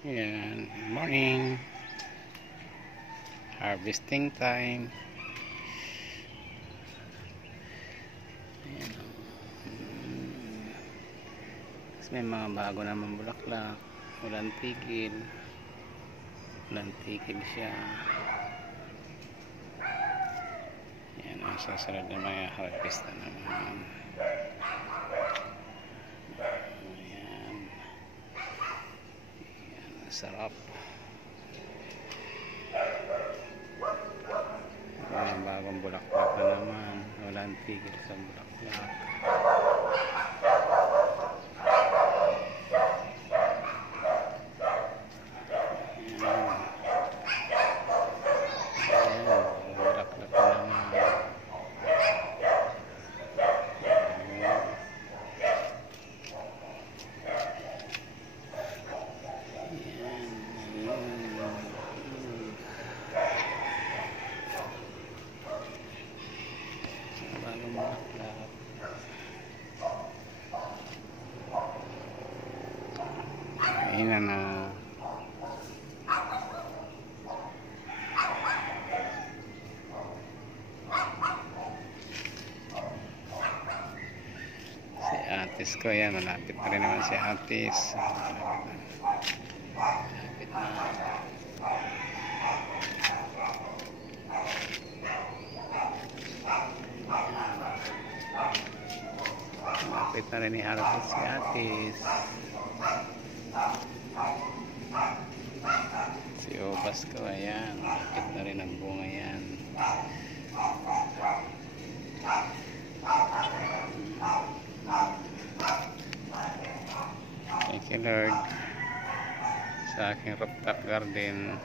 Ayan, morning. Harvesting time. Ayan. Tapos may mga bago naman bulaklak. Walang tigil. Walang tigil siya. Ayan, ang sasalad na mga harvest na naman. Ayan. Ayan, sarap. Mga bagong bulaklak na naman. Walang tigil sa bulaklak. Ayan na. Si Atis ko yan, malapit na rin naman si Atis. Malapit na. Malapit na rin i-harvest si Atis. Si Obas ko, ayan, malapit na rin ang bunga yan. Thank you Lord sa aking rooftop garden.